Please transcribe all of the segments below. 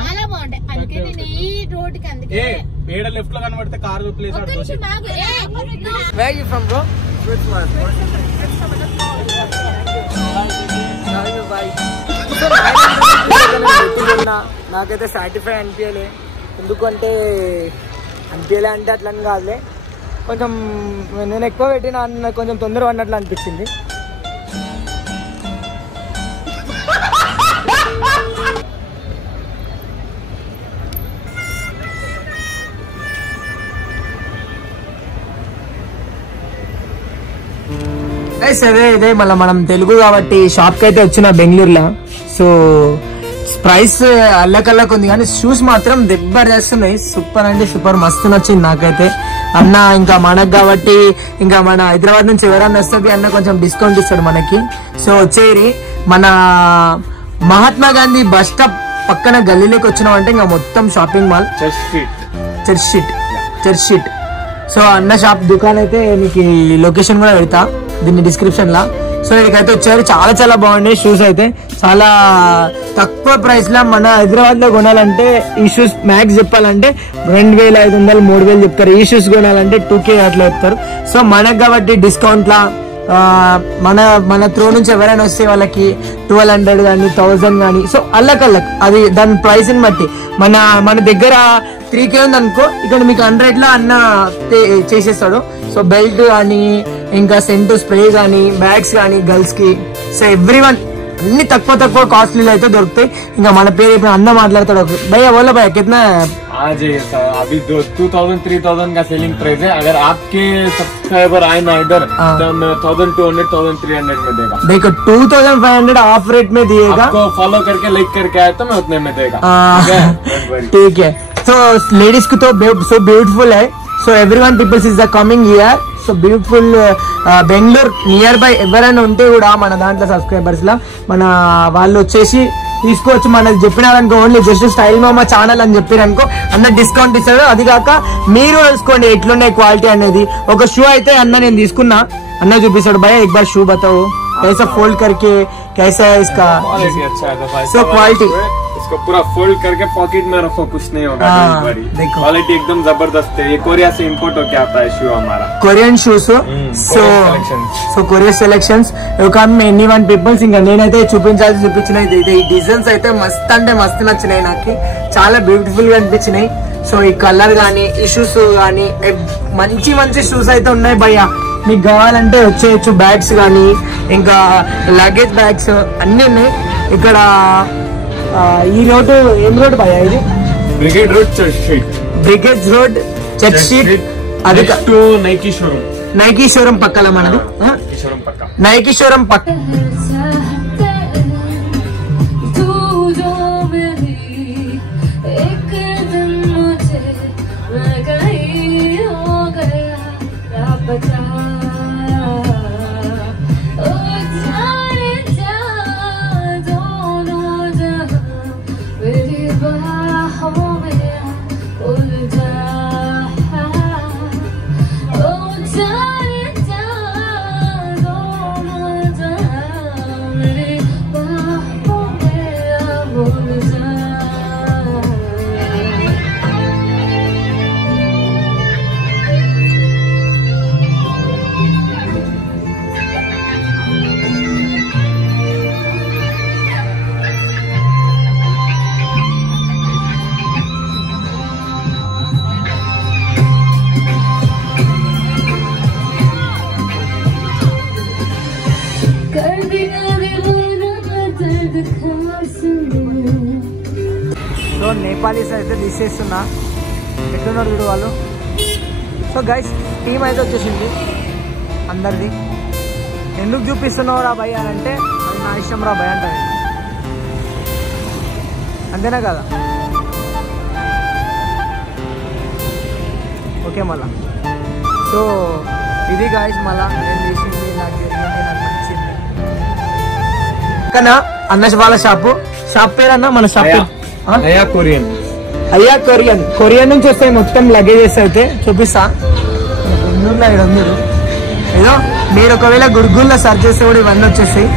చాలా బాగుంటాయి. అందుకే నేను ఈ రోడ్డుకి అందుకే లెఫ్ట్ లో కనబడితే కార్ ప్లేస్ నాకైతే సాటిస్ఫై అనిపించలే. ఎందుకంటే అనిపించలే అంటే అట్లని కాదులే, కొంచెం నేను ఎక్కువ పెట్టినా కొంచెం తొందర పడినట్లు అనిపించింది. సరే ఇదే మళ్ళీ మనం తెలుగు కాబట్టి షాప్కి అయితే వచ్చిన బెంగళూరులో. సో ప్రైస్ అల్లకల్లకు ఉంది కానీ షూస్ మాత్రం జబర్దస్తున్నాయి. సూపర్ అంటే సూపర్ మస్తు నచ్చింది నాకైతే. అన్న ఇంకా మనకు కాబట్టి ఇంకా మన హైదరాబాద్ నుంచి ఎవరన్నా వస్తుంది అన్న కొంచెం డిస్కౌంట్ ఇస్తాడు మనకి. సో వచ్చేరి మన మహాత్మా గాంధీ బస్ స్టాప్ పక్కన గల్లీలోకి వచ్చినాం అంటే ఇంకా మొత్తం shopping mall, church sheet. So అన్న షాప్ దుకాణం అయితే మీకు లొకేషన్ కూడా పెడతా దీన్ని డిస్క్రిప్షన్ లా. సో ఇక్కడికైతే వచ్చారు, చాలా చాలా బాగున్నాయి షూస్ అయితే. చాలా తక్కువ ప్రైస్ లా మన హైదరాబాద్ లో కొనాలంటే ఈ షూస్ మ్యాక్స్ చెప్పాలంటే 2500 3000 చెప్తారు. ఈ షూస్ కొనాలంటే 2K అట్లా చెప్తారు. సో మనకు కాబట్టి డిస్కౌంట్ లా మన త్రో నుంచి ఎవరైనా వస్తే వాళ్ళకి 1200 కానీ 1000 కానీ. సో అల్లక్ అది దాని ప్రైస్ ని బట్టి మన దగ్గర 3K ఉంది అనుకో, ఇక్కడ మీకు 100 లో అన్న చేసేస్తాడు. సో బెల్ట్ కానీ ఇంకా సెంటు స్ప్రే కానీ బ్యాగ్స్ కానీ గర్ల్స్ కి. సో ఎవ్రీవన్ అన్ని తక్కువ కాస్ట్లీలో అయితే దొరుకుతాయి. ఇంకా మన పేరు ఇప్పుడు అన్న మాట్లాడతాడు. భయ్యా बोलो भैया कितना आज अभी 2000-3000 का सेलिंग प्राइस है. अगर आपके सब्सक्राइबर आए ना इधर तो 1200-1300 में देगा. देखो 2500 ऑफ रेट में दिएगा. आपको फॉलो करके लाइक करके आए तो मैं उतने में देगा. ठीक है. तो लेडीज को तो सो ब्यूटीफुल है. So everyone peoples is the coming here. So beautiful Bengaluru nearby ఎవరైనా ఉంటే కూడా మన దాంట్లో సబ్స్క్రైబర్స్ లా మన వాళ్ళు వచ్చేసి తీసుకోవచ్చు. మనది చెప్పినారనుకో ఓన్లీ జస్ట్ స్టైల్ మామా ఛానల్ అని చెప్పిరనుకో అన్న డిస్కౌంట్ ఇస్తాడు. అది కాక మీరు తెలుసుకోండి ఎట్లున్నాయి క్వాలిటీ అనేది. ఒక షూ అయితే అన్న నేను తీసుకున్నా, అన్న చూపిస్తాడు. భయ్యా एक बार शू बताओ कैसा फोल्ड करके कैसा है इसका. सो क्वालिटी इसको पूरा फोल्ड करके पॉकेट में रखो, कुछ नहीं होगा. क्वालिटी एकदम जबरदस्त है. ये कोरिया से इंपोर्ट होके आता है शू हमारा, Korean shoes. So Korean selections come anyone peoples. ఇంకా నేనైతే చూపించిన ఈ డిజైన్స్ అయితే మస్త్ అంటే మస్తు నచ్చినాయి నాకు, చాలా బ్యూటిఫుల్ గా అనిపించినాయి. సో ఈ కలర్ గానీ ఈ షూస్ గానీ మంచి షూస్ అయితే ఉన్నాయి భయ్యా. మీకు కావాలంటే వచ్చేయచ్చు. బ్యాగ్స్ కానీ ఇంకా లగేజ్ బ్యాగ్స్ అన్ని ఉన్నాయి ఇక్కడ. ఈ రోడ్డు ఏం రోడ్ భయ్యా ఇది? Brigade road church street. అది నైకీ షోరూమ్ పక్కల మనది. నైకీ షోరూమ్ పక్క సో నేపాలీస్ అయితే తీసేస్తున్నా, ఎట్లున్నారు చూడు వాళ్ళు. సో గైస్ టీం అయితే వచ్చేసింది అందరిది. ఎందుకు చూపిస్తున్నావు రా భయ్ అని అంటే అది నా ఇష్టం రా భయ్ అంటారు, అంతేనా కదా? ఓకే మళ్ళా. సో ఇది గైస్ మళ్ళా నేను చేసింది నాకు జరిగింది నాకు నచ్చింది. కానీ అన్న వాళ్ళ షాప్ పేరు అన్న మన షాప్ అయ్యా కొరియన్ నుంచి వస్తాయి మొత్తం లగేజెస్ అయితే చూపిస్తా. బెంగళూరులో 500 ఏదో మీరు ఒకవేళ గురుగుల్లో సర్చ్ చేస్తే కూడా ఇవన్నీ వచ్చేస్తాయి.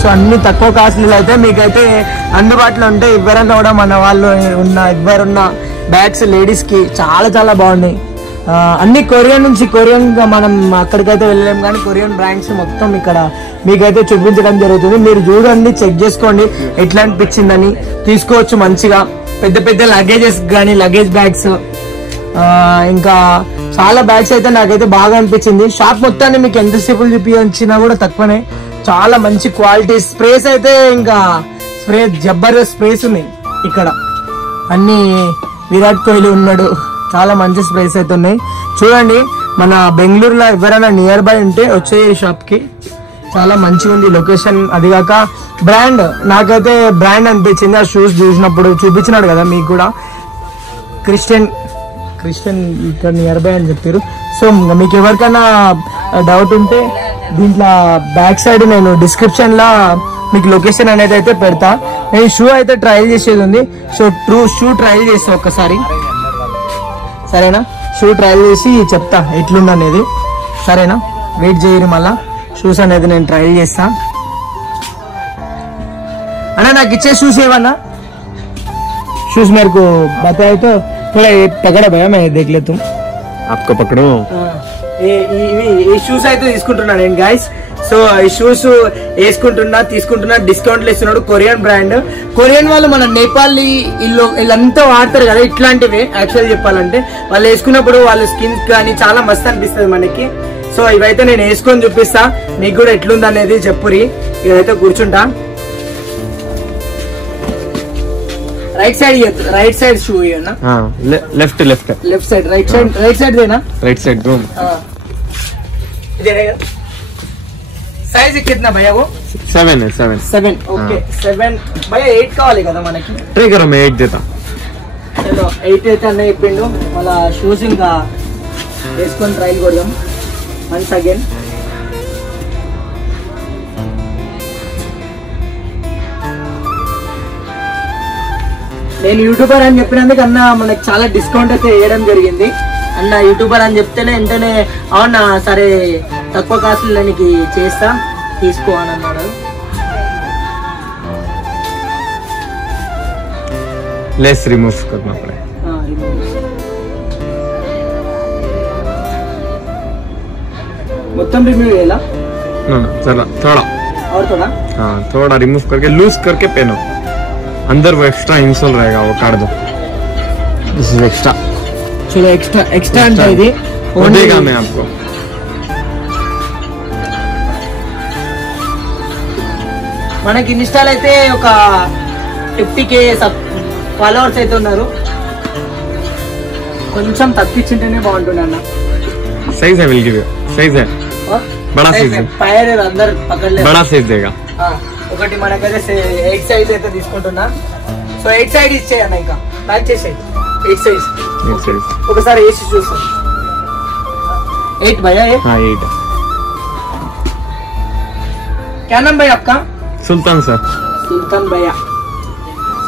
సో అన్ని తక్కువ కాస్ట్లో అయితే మీకైతే అందుబాటులో ఉంటాయి. ఎవరైనా కూడా మన వాళ్ళు ఎవరున్న బ్యాగ్స్ లేడీస్కి చాలా చాలా బాగున్నాయి. అన్ని కొరియన్ నుంచి, కొరియన్గా మనం అక్కడికైతే వెళ్ళలేము కానీ కొరియన్ బ్రాండ్స్ మొత్తం ఇక్కడ మీకైతే చూపించడం జరుగుతుంది. మీరు చూడండి, చెక్ చేసుకోండి ఎట్లా అనిపించిందని. తీసుకోవచ్చు మంచిగా. పెద్ద పెద్ద లగేజెస్ కానీ, లగేజ్ బ్యాగ్స్, ఇంకా చాలా బ్యాగ్స్ అయితే నాకైతే బాగా అనిపించింది. షాప్ మొత్తాన్ని మీకు ఎంతసేపు చూపించినా కూడా తక్కువనే. చాలా మంచి క్వాలిటీ స్ప్రేస్ అయితే, ఇంకా స్ప్రే జబర్దస్త్ స్ప్రేస్ ఉన్నాయి ఇక్కడ. అన్ని విరాట్ కోహ్లీ ఉన్నాడు, చాలా మంచి స్ప్రేస్ అయితే ఉన్నాయి. చూడండి, మన బెంగళూరులో ఎవరైనా నియర్ బై ఉంటే వచ్చే షాప్ కి. చాలా మంచిగా ఉంది లొకేషన్. అది కాక బ్రాండ్, నాకైతే బ్రాండ్ అనిపించింది. ఆ షూస్ చూసినప్పుడు చూపించినాడు కదా మీకు కూడా. క్రిస్టియన్ ఇక్కడ నియర్ బై అని చెప్పారు. సో మీకు ఎవరికైనా డౌట్ ఉంటే దీంట్లో బ్యాక్ సైడ్ నేను డిస్క్రిప్షన్ లా మీకు లొకేషన్ అనేది అయితే పెడతా. నేను షూ అయితే ట్రయల్ చేసేది ఉంది. సో షూ ట్రయల్ చేస్తా ఒక్కసారి, సరేనా? షూ ట్రయల్ చేసి చెప్తా ఎట్లుంది అనేది, సరేనా? వెయిట్ చేయరు, మళ్ళా షూస్ అనేది నేను ట్రయల్ చేస్తా. అన్నా నాకు ఇచ్చే షూస్ ఏమన్నా షूज मेरे को बताए तो थोड़ा पकड़ा भैया, मैं देख लेता हूँ. आपको पकड़ो. ఈ షూస్ అయితే తీసుకుంటున్నాను నేను గైస్. సో ఈ షూస్ వేసుకుంటున్నా, తీసుకుంటున్నా. డిస్కౌంట్లు ఇస్తున్నాడు. Korean brand. కొరియన్ వాళ్ళు మన నేపాలి వీళ్ళంతా వాడతారు కదా ఇట్లాంటివి. యాక్చువల్ చెప్పాలంటే వాళ్ళు వేసుకున్నప్పుడు వాళ్ళ స్కిన్ కానీ చాలా మస్తు అనిపిస్తుంది మనకి. సో ఇవైతే నేను వేసుకొని చూపిస్తా, మీకు కూడా ఎట్లుంది అనేది చెప్పురి. ఇదైతే కూర్చుంటా. రైట్ సైడ్ షూ అన్న. लेफ्ट సైడ్ రైట్ సైడ్ దేనా? Right side room. సైజ్ कितना भैया वो? 7 है. 7 ఓకే. 7 భయ్యా 8 కావాలి కదా మనకి. ट्राई करो, मैं 8 देता. చలో 8 అయితే అన్న చెప్పిండు. మళ్ళా షూస్ ఇంకా వేసుకొని ట్రైల్ కొడదాం వన్స్ అగైన్. నేను యూట్యూబర్ అని చెప్పినందుకు అన్న మనకి చాలా డిస్కౌంట్ అయితే వేయడం జరిగింది. అన్న యూట్యూబర్ అని చెప్తేనే వెంటనే అవునా సరే తక్కువ కాస్ట్లో నీకు చేస్తా తీసుకో అని అన్నాడు. लेस रिमूव करना पड़ेगा. మొత్తం రిమూవ్ చేయాలా? नो चलो थोड़ा और थोड़ा. हाँ, थोड़ा रिमूव करके लूज करके पहनो. अंदर वो एक्स्ट्रा इंसोल रहेगा, वो काट दो. This is extra. चलो एक्स्ट्रा అంటే ఇది देगा मैं आपको. మనకి ఇన్స్టాల్ అయితే ఒక 50K ఫాలోవర్స్ అయితే ఉన్నారు. కొంచెం తగ్గించుంటేనే బాగుంటుంది అన్న. साइज है, विल गिव यू. साइज है बड़ा साइज है. ఫైర్ అందరు పక్కడలేదు. बड़ा साइज देगा. ఒకటి మనకైతే 8 సైజ్ అయితే తీసుకుంటున్నా. సో 8 సైజ్ ఇచ్చేయన్న, ఇంకా ప్యాక్ చేసేయి. 8 సైజ్ ఒకసారి వేసి చూస్తాం. 8 भैया. 8. क्या नाम भैया आपका? सुल्तान सर.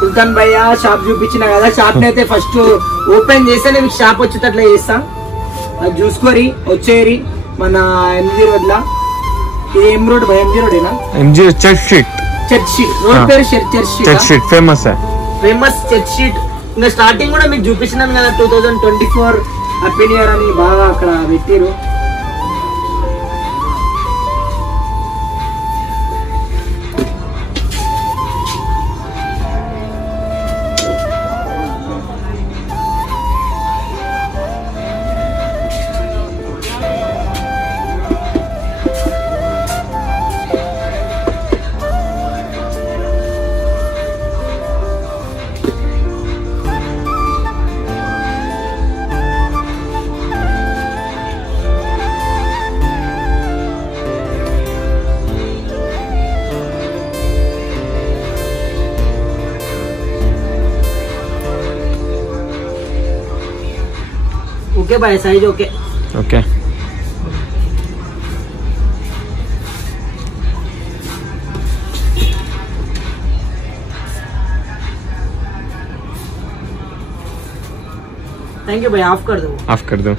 సుల్తాన్ భయ్య షాప్ చూపించిన కదా. షాప్ ని అయితే ఫస్ట్ ఓపెన్ చేస్తేనే మీకు షాప్ వచ్చేటట్లా చేస్తా. అది చూసుకొని వచ్చేరి మన MG రోడ్ లా. ఇది ఎం రోడ్ భయ? MG రోడేనా? MG church street. Road పేరు చర్చ్ स्ट्रीट फेमस है. Famous church street. ఇంకా స్టార్టింగ్ కూడా మీకు చూపించినాను కదా 2024 హ్యాపీ న్యూ ఇయర్ అని బాగా అక్కడ పెట్టిరు. Okay bye, size okay. Okay. Thank you भाई. ऑफ कर दो.